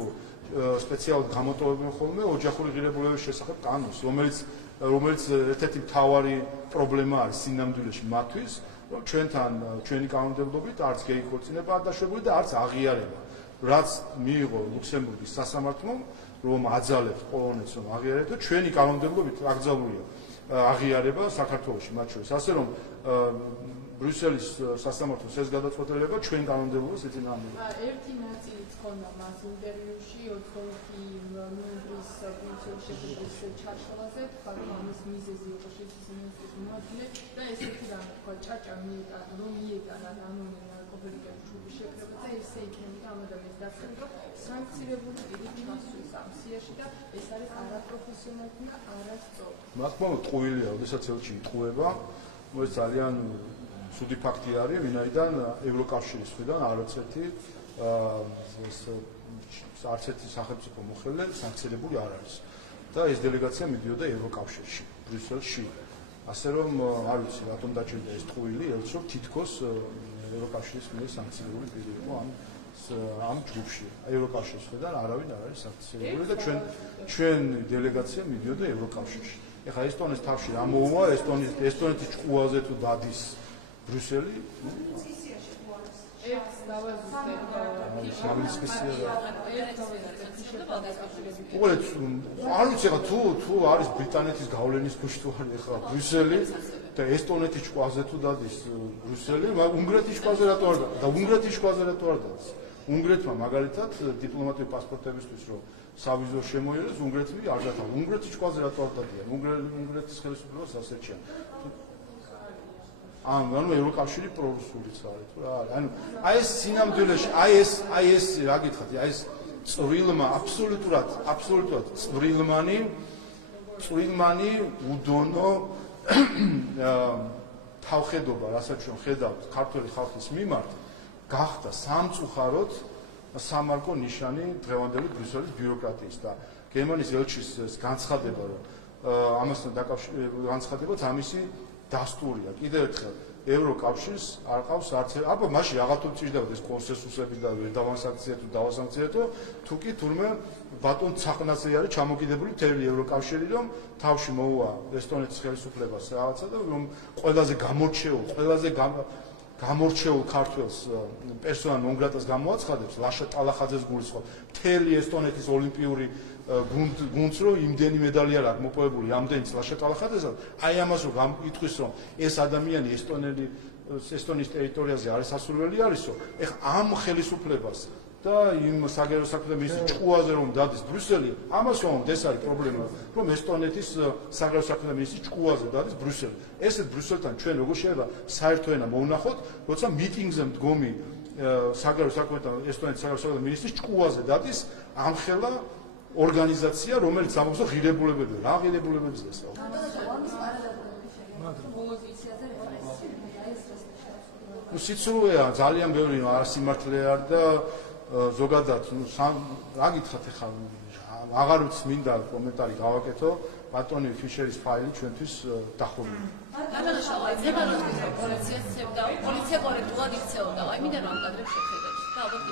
სპეციალურად გამოტოვებენ ხოლმე ოჯახური ღირებულებების შესახებ კანონს, რომელიც ერთ-ერთი მთავარი პრობლემა არის სინამდვილეში მათთვის, რომ ჩვენთან ჩვენი კანონმდებლობით არც გეიქორწინება არ დაშვებული და არც აღიარება. რაც მიიღო ლუქსემბურგის სასამართლომ, რომ აძალებს პოლონეთს რომ აღიარებდა, ჩვენი კანონმდებლობით აკრძალულია აღიარება საქართველოში მათ შორის. ასე რომ ბრიუსელის სასამართლოს ეს გადაწყვეტილება ჩვენ კანონმდებლობას ეწინააღმდეგება. ერთი ნაწილიც ხონდა მას ინტერვიუში 25 νοემბრის ბრიუსელის შეხვედრის ჩარჩოვლაზე, თქვა რომ ამის მიზეზი იყო შესაძლოა მინისტრის მოადგილე და ესეთი რამე თქვა ჭაჭა რომ მიეტანა ანონიმი ნარკობერიკების ჯგუფის შეკრება და ესე იქნებოდა ამ ადამიანის დასახელება სანქცირებული პირით მასვლის ამ სიაში და ეს არის არაპროფესიონალი და არასწორი. მათ მომent ტყუილია, როდესაც ელჩი იტყუება, ეს ძალიან ცუდი ფაქტი არის, ვინაიდან ევროკავშირის მხრიდან არც ერთი სახელმწიფო მოხელე სანქცირებული არ არის. და ეს დელეგაცია მიდიოდა ევროკავშირში, ბრიუსელში. ასე რომ არ ვიცი, რატომ დაჭირდა ეს ტყუილი ელჩს, რომ თითქოს ევროკავშირის მხრიდან სანქცირებული პირი იყო ამ ჯგუფში. ევროკავშირის მხრიდან არავინ არ არის სანქცირებული და ჩვენ დელეგაცია მიდიოდა ევროკავშირში. ეხლა ესტონეთის თავში რა მოუვა, ესტონეთის ჭკუაზე თუ დადის ბრიუსელი? არ ვიცი, ეხლა თუ არის ბრიტანეთის გავლენის ქვეშ თუ არის ეხლა ბრიუსელი და ესტონეთის ჭკუაზე თუ დადის ბრიუსელი, უნგრეთის ჭკუაზე რატო არ დადის? და უნგრეთის ჭკუაზე რატო არ დადის? უნგრეთმა მაგალითად დიპლომატიური პასპორტებისთვის რომ სავიზო შემოიღეს, უნგრეთი არ გათავ. უნგრეთის ჭკუაზე რატო არ დადიან? უნგრეთის ხელისუფლებას ასეთია. ანუ ევროკავშირი პრორუსულიც არის თუ რა არის. ანუ აი ეს სინამდვილეში, აი ეს რა გითხათ, აი ეს წვრილმა აბსოლუტურად წვრილმანი უდონო თავხედობა, რასაც ჩვენ ხედავთ ქართული ხალხის მიმართ, გახდა სამწუხაროდ სამარკო ნიშანი დღევანდელი ბრიუსელის ბიუროკრატიის და გერმანიის ელჩის განცხადება, რომ ამასთან დაკავშირებით განცხადებაც ამისი დასტურია. კიდევ ერთხელ ევროკავშირს არ ყავს არც აბა მაშინ რაღაცა მჭირდებოდა ეს კონსენსუსები და ვერ დავასანქციეთო დავასანქციეთო თუ კი თურმე ბატონ ცახნაძე არის ჩამოკიდებული მთელი ევროკავშირი რომ თავში მოუვა ესტონეთის ხელისუფლებას რაღაცა და რომ ყველაზე გამორჩეულ ქართველს პერსონა ნონ გრატას გამოაცხადებს ლაშა ტალახაძეს გულისხმობ მთელი ესტონეთის ოლიმპიური გუნდს რომ იმდენი მედალი არ აქვს მოპოვებული ამდენიც ლაშა ტალახაძესთან აი ამას რომ იტყვის რომ ეს ადამიანი ესტონიის ტერიტორიაზე არის ასურველი არისო ეხა ამ ხელისუფლებას და იმ საგარეო საქმეთა მინისტრის ჭკუაზე რომ დადის ბრიუსელი ამას რომ ეს არის პრობლემა რომ ესტონეთის საგარეო საქმეთა მინისტრის ჭკუაზე დადის ბრიუსელი ესეთ ბრიუსელთან ჩვენ როგორ შეიძლება საერთო ენა მოვნახოთ როცა მიტინგზე მდგომი საგარეო საქმეთა ესტონეთის საგარეო საქმეთა მინისტრის ჭკუაზე დადის ამხელა ორგანიზაცია რომელიც ამბობს რომ ღირებულებები რა ღირებულებებს გასაუბრებს სიცრუეა ძალიან ბევრი არასიმართლე არ და ზოგადად რა გითხათ ახლა აღარ ვიცი მინდა კომენტარი გავაკეთო ბატონი ფიშერის ფაილი ჩვენთვის დახურული პოლიცია კორექტულად იქცეოდა აი მინდა რომ კადრებს შეხედეთ და ალბათ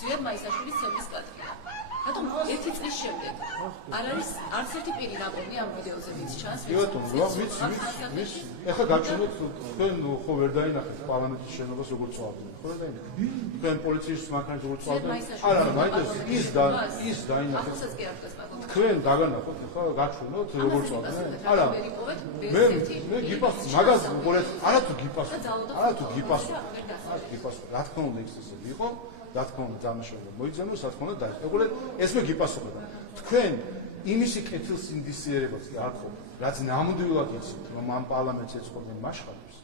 ზვიად მაისაშვილის ცემის კადრია რატომ ერთი წლის შემდეგ არ არის არც ერთი პირი ნაპოვნი ამ ვიდეოზე ვინც ჩანს მის ეხლა გაჩვენოთ თქვენ ხო ვერ დაინახეთ პარლამენტის შენობას როგორ წავდნენ ხო რა დაინახეთ თქვენ პოლიციის მანქანით როგორ წავდნენ არა მაინც ის დაინახეთ თქვენ დაგანახოთ ხო გაჩვენოთ როგორ წავდნენ არა მე გიპასუხე მაგას უყურეთ არა თუ გიპასუხე რა თქმა უნდა ის ესე იყო რა თქმა უნდა დამაშავება მოიძენოს რა თქმა უნდა დაიწყებულეთ ეს მე გიპასუხება თქვენ იმისი კეთილსინდისიერებაც კი არ ყოფილ რაც ნამდვილად იცით რომ ამ პარლამენტს ეწყობდნენ მაშხადებს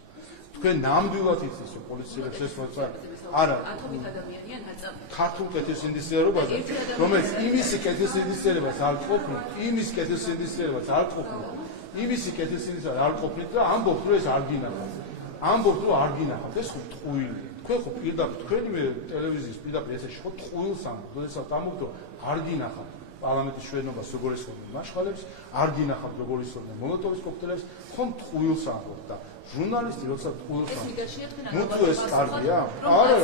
თქვენ ნამდვილად იცით რომ პოლიციელებს ეს მოწა არა ათობით ადამიანიან ნაწილი ქართულ კეთილსინდისიერებაზე რომელიც იმისი კეთილსინდისიერებას არ ყოფილ იმის კეთილსინდისიერებას არ ყოფილ იმისი კეთილსინდისიერება არ ყოფილ და ამბობთ რომ ეს არ გინახავთ ეს ხო ტყუილია თქვენ ხო პირდაპირ თქვენი ტელევიზიის პირდაპირ ესეში ხო ტყუილს ამბობთ, როდესაც ამბობთ რომ არ გინახავთ პარლამენტის შენობას როგორ ისხობდნენ მაშხალებს, არ გინახავთ როგორ ისხობდნენ მოლოტოვის კოქტეილებს, ხომ ტყუილს ამბობთ და ჟურნალისტი როცა ტყუილს ამბობს, ნუ თუ ეს კარგია? არა,